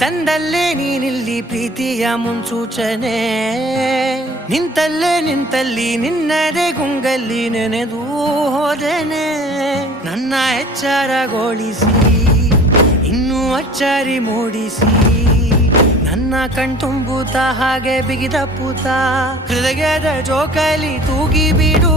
ತಂದಲ್ಲೇ ನೀನಿಲ್ಲಿ ಪ್ರೀತಿಯ ಮುನ್ಸೂಚನೆ ನಿಂತಲ್ಲಿ ನಿನ್ನದೇ ಗುಂಗಲ್ಲಿ ನೆನೆದು ಹೋದೆನೆ ನನ್ನ ಎಚ್ಚರಗೊಳಿಸಿ ಇನ್ನೂ ಅಚ್ಚರಿ ಮೂಡಿಸಿ ನನ್ನ ಕಣ್ತುಂಬುತ್ತ ಹಾಗೆ ಬಿಗಿದ ಪೂತ ಹೃದಯದ ಜೋಕಾಲಿ ತೂಗಿ ಬಿಡು